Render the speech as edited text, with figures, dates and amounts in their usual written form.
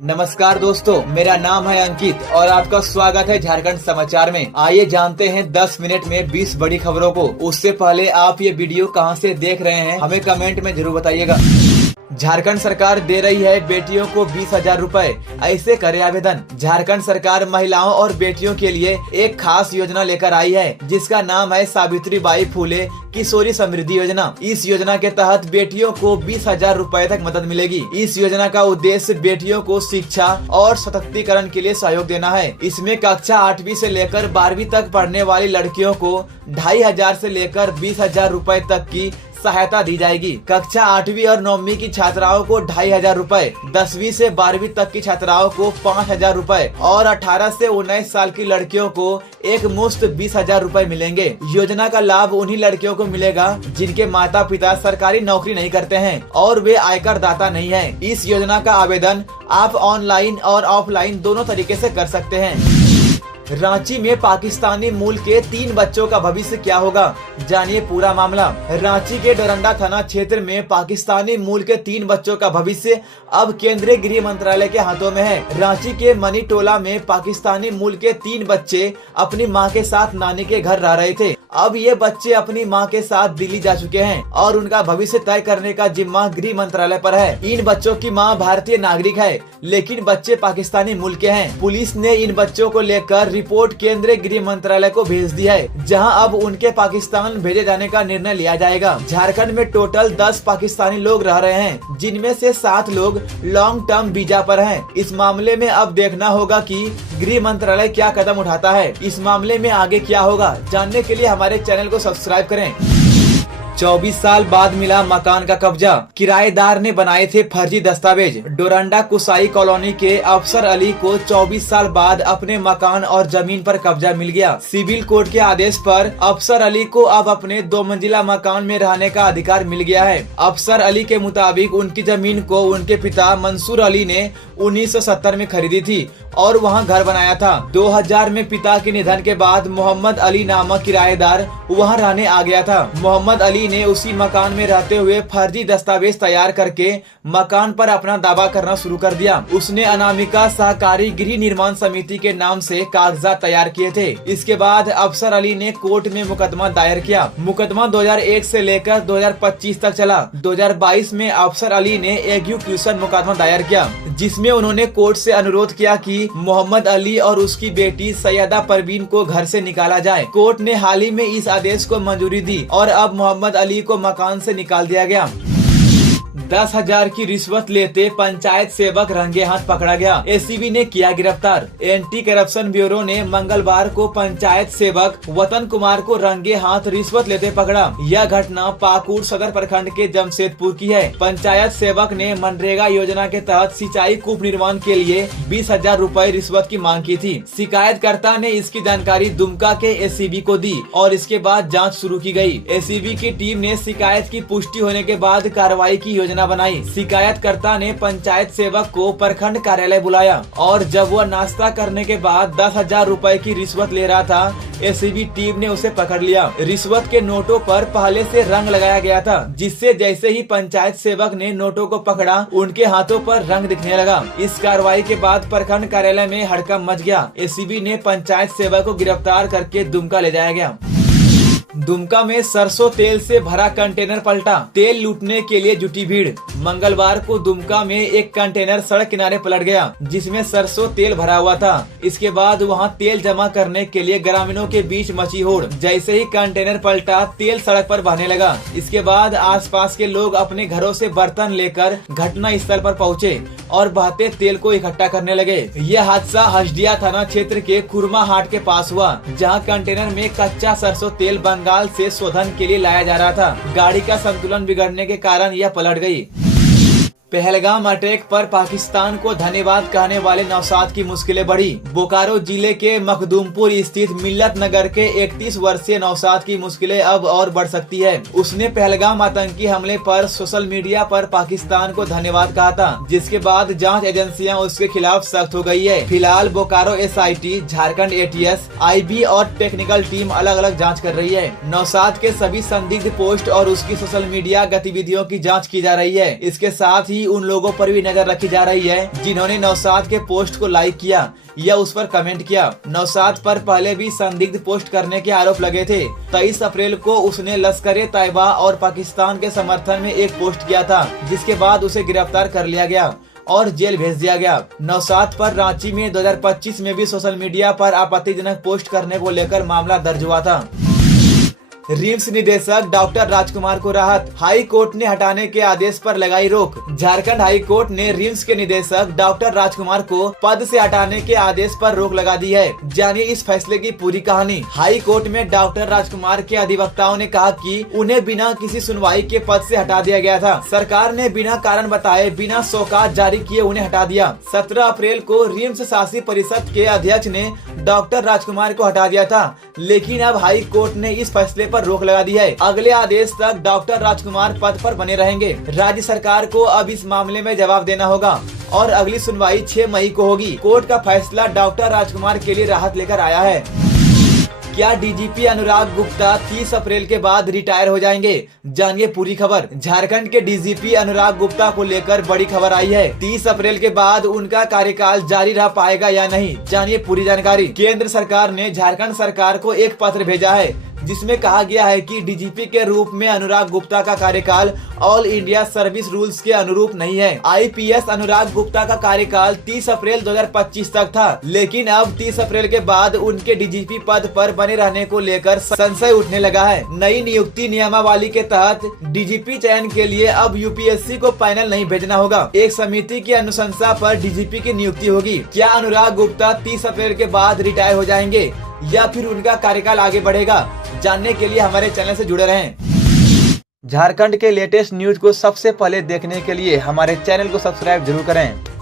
नमस्कार दोस्तों, मेरा नाम है अंकित और आपका स्वागत है झारखंड समाचार में। आइए जानते हैं 10 मिनट में 20 बड़ी खबरों को। उससे पहले आप ये वीडियो कहां से देख रहे हैं हमें कमेंट में जरूर बताइएगा। झारखंड सरकार दे रही है बेटियों को 20,000 रूपए, ऐसे करे आवेदन। झारखंड सरकार महिलाओं और बेटियों के लिए एक खास योजना लेकर आई है जिसका नाम है सावित्रीबाई फुले किशोरी समृद्धि योजना। इस योजना के तहत बेटियों को 20,000 रूपए तक मदद मिलेगी। इस योजना का उद्देश्य बेटियों को शिक्षा और सशक्तिकरण के लिए सहयोग देना है। इसमें कक्षा 8वीं से लेकर 12वीं तक पढ़ने वाली लड़कियों को 2,500 से लेकर 20,000 रूपए तक की सहायता दी जाएगी। कक्षा 8वीं और 9वीं की छात्राओं को 2,500 रूपए, 10वीं से 12वीं तक की छात्राओं को 5,000 रूपए और 18 से 19 साल की लड़कियों को एक मुश्त 20,000 रूपए मिलेंगे। योजना का लाभ उन्हीं लड़कियों को मिलेगा जिनके माता पिता सरकारी नौकरी नहीं करते हैं और वे आयकर दाता नहीं है। इस योजना का आवेदन आप ऑनलाइन और ऑफलाइन दोनों तरीके से कर सकते हैं। रांची में पाकिस्तानी मूल के 3 बच्चों का भविष्य क्या होगा, जानिए पूरा मामला। रांची के डोरंडा थाना क्षेत्र में पाकिस्तानी मूल के 3 बच्चों का भविष्य अब केंद्रीय गृह मंत्रालय के हाथों में है। रांची के मनीटोला में पाकिस्तानी मूल के 3 बच्चे अपनी मां के साथ नानी के घर रह रहे थे। अब ये बच्चे अपनी मां के साथ दिल्ली जा चुके हैं और उनका भविष्य तय करने का जिम्मा गृह मंत्रालय पर है। इन बच्चों की मां भारतीय नागरिक है लेकिन बच्चे पाकिस्तानी मूल के हैं। पुलिस ने इन बच्चों को लेकर रिपोर्ट केंद्रीय गृह मंत्रालय को भेज दी है, जहां अब उनके पाकिस्तान भेजे जाने का निर्णय लिया जाएगा। झारखंड में टोटल 10 पाकिस्तानी लोग रह रहे हैं, जिनमें से 7 लोग लॉन्ग टर्म वीजा पर हैं। इस मामले में अब देखना होगा कि गृह मंत्रालय क्या कदम उठाता है। इस मामले में आगे क्या होगा, जानने के लिए हमारे चैनल को सब्सक्राइब करें। 24 साल बाद मिला मकान का कब्जा, किराएदार ने बनाए थे फर्जी दस्तावेज। डोरंडा कुसाई कॉलोनी के अफसर अली को 24 साल बाद अपने मकान और जमीन पर कब्जा मिल गया। सिविल कोर्ट के आदेश पर अफसर अली को अब अपने 2 मंजिला मकान में रहने का अधिकार मिल गया है। अफसर अली के मुताबिक उनकी जमीन को उनके पिता मंसूर अली ने 1970 में खरीदी थी और वहां घर बनाया था। 2000 में पिता के निधन के बाद मोहम्मद अली नामक किराएदार वहां रहने आ गया था। मोहम्मद अली ने उसी मकान में रहते हुए फर्जी दस्तावेज तैयार करके मकान पर अपना दावा करना शुरू कर दिया। उसने अनामिका सहकारी गृह निर्माण समिति के नाम से कागजात तैयार किए थे। इसके बाद अफसर अली ने कोर्ट में मुकदमा दायर किया। मुकदमा 2001 से लेकर 2025 तक चला। 2022 में अफसर अली ने एग्जीक्यूशन मुकदमा दायर किया, जिसमें उन्होंने कोर्ट से अनुरोध किया कि मोहम्मद अली और उसकी बेटी सैयदा परवीन को घर से निकाला जाए। कोर्ट ने हाल ही में इस आदेश को मंजूरी दी और अब मोहम्मद अली को मकान से निकाल दिया गया। 10,000 की रिश्वत लेते पंचायत सेवक रंगे हाथ पकड़ा गया, एसीबी ने किया गिरफ्तार। एंटी करप्शन ब्यूरो ने मंगलवार को पंचायत सेवक वतन कुमार को रंगे हाथ रिश्वत लेते पकड़ा। यह घटना पाकुड़ सदर प्रखंड के जमशेदपुर की है। पंचायत सेवक ने मनरेगा योजना के तहत सिंचाई कूप निर्माण के लिए 20,000 रूपए रिश्वत की मांग की थी। शिकायतकर्ता ने इसकी जानकारी दुमका के एसीबी को दी और इसके बाद जाँच शुरू की गयी। एसीबी की टीम ने शिकायत की पुष्टि होने के बाद कार्रवाई की योजना बनाई। शिकायतकर्ता ने पंचायत सेवक को प्रखंड कार्यालय बुलाया और जब वह नाश्ता करने के बाद 10,000 रूपए की रिश्वत ले रहा था, एसीबी टीम ने उसे पकड़ लिया। रिश्वत के नोटों पर पहले से रंग लगाया गया था, जिससे जैसे ही पंचायत सेवक ने नोटों को पकड़ा उनके हाथों पर रंग दिखने लगा। इस कार्रवाई के बाद प्रखंड कार्यालय में हड़कंप मच गया। एसीबी ने पंचायत सेवक को गिरफ्तार करके दुमका ले जाया गया। दुमका में सरसों तेल से भरा कंटेनर पलटा, तेल लूटने के लिए जुटी भीड़। मंगलवार को दुमका में एक कंटेनर सड़क किनारे पलट गया, जिसमें सरसों तेल भरा हुआ था। इसके बाद वहां तेल जमा करने के लिए ग्रामीणों के बीच मची होड़। जैसे ही कंटेनर पलटा, तेल सड़क पर बहने लगा। इसके बाद आसपास के लोग अपने घरों से बर्तन लेकर घटना स्थल पर पहुंचे और बहते तेल को इकट्ठा करने लगे। यह हादसा हसदिया थाना क्षेत्र के खुरमा हाट के पास हुआ, जहां कंटेनर में कच्चा सरसों तेल बंगाल से शोधन के लिए लाया जा रहा था। गाड़ी का संतुलन बिगड़ने के कारण यह पलट गई। पहलगाम अटैक पर पाकिस्तान को धन्यवाद कहने वाले नौशाद की मुश्किलें बढ़ी। बोकारो जिले के मखदूमपुर स्थित मिल्लत नगर के 31 वर्षीय नौशाद की मुश्किलें अब और बढ़ सकती है। उसने पहलगाम आतंकी हमले पर सोशल मीडिया पर पाकिस्तान को धन्यवाद कहा था, जिसके बाद जांच एजेंसियां उसके खिलाफ सख्त हो गई है। फिलहाल Bokaro SIT, Jharkhand ATS, IB और टेक्निकल टीम अलग अलग जाँच कर रही है। नौशाद के सभी संदिग्ध पोस्ट और उसकी सोशल मीडिया गतिविधियों की जाँच की जा रही है। इसके साथ ही ही उन लोगों पर भी नजर रखी जा रही है जिन्होंने नौशाद के पोस्ट को लाइक किया या उस पर कमेंट किया। नौशाद पर पहले भी संदिग्ध पोस्ट करने के आरोप लगे थे। 23 अप्रैल को उसने लश्कर तैयबा और पाकिस्तान के समर्थन में एक पोस्ट किया था, जिसके बाद उसे गिरफ्तार कर लिया गया और जेल भेज दिया गया। नौशाद पर रांची में 2025 में भी सोशल मीडिया पर आपत्तिजनक पोस्ट करने को लेकर मामला दर्ज हुआ था। रिम्स निदेशक डॉक्टर राजकुमार को राहत, हाई कोर्ट ने हटाने के आदेश पर लगाई रोक। झारखंड हाई कोर्ट ने रिम्स के निदेशक डॉक्टर राजकुमार को पद से हटाने के आदेश पर रोक लगा दी है। जानिए इस फैसले की पूरी कहानी। हाई कोर्ट में डॉक्टर राजकुमार के अधिवक्ताओं ने कहा कि उन्हें बिना किसी सुनवाई के पद से हटा दिया गया था। सरकार ने बिना कारण बताए, बिना शोकाज जारी किए उन्हें हटा दिया। 17 अप्रैल को रिम्स शासी परिषद के अध्यक्ष ने डॉक्टर राजकुमार को हटा दिया था, लेकिन अब हाई कोर्ट ने इस फैसले पर रोक लगा दी है। अगले आदेश तक डॉक्टर राजकुमार पद पर बने रहेंगे। राज्य सरकार को अब इस मामले में जवाब देना होगा और अगली सुनवाई 6 मई को होगी। कोर्ट का फैसला डॉक्टर राजकुमार के लिए राहत लेकर आया है। क्या डीजीपी अनुराग गुप्ता 30 अप्रैल के बाद रिटायर हो जाएंगे? जानिए पूरी खबर। झारखंड के डीजीपी अनुराग गुप्ता को लेकर बड़ी खबर आई है। 30 अप्रैल के बाद उनका कार्यकाल जारी रह पाएगा या नहीं, जानिए पूरी जानकारी। केंद्र सरकार ने झारखंड सरकार को एक पत्र भेजा है जिसमें कहा गया है कि डीजीपी के रूप में अनुराग गुप्ता का कार्यकाल ऑल इंडिया सर्विस रूल्स के अनुरूप नहीं है। आईपीएस अनुराग गुप्ता का कार्यकाल 30 अप्रैल 2025 तक था, लेकिन अब 30 अप्रैल के बाद उनके डीजीपी पद पर बने रहने को लेकर संशय उठने लगा है। नई नियुक्ति नियमावली के तहत डीजीपी चयन के लिए अब यूपीएससी को पैनल नहीं भेजना होगा। एक समिति की अनुशंसा पर डीजीपी की नियुक्ति होगी। क्या अनुराग गुप्ता 30 अप्रैल के बाद रिटायर हो जाएंगे या फिर उनका कार्यकाल आगे बढ़ेगा? जानने के लिए हमारे चैनल से जुड़े रहें। झारखंड के लेटेस्ट न्यूज को सबसे पहले देखने के लिए हमारे चैनल को सब्सक्राइब जरूर करें।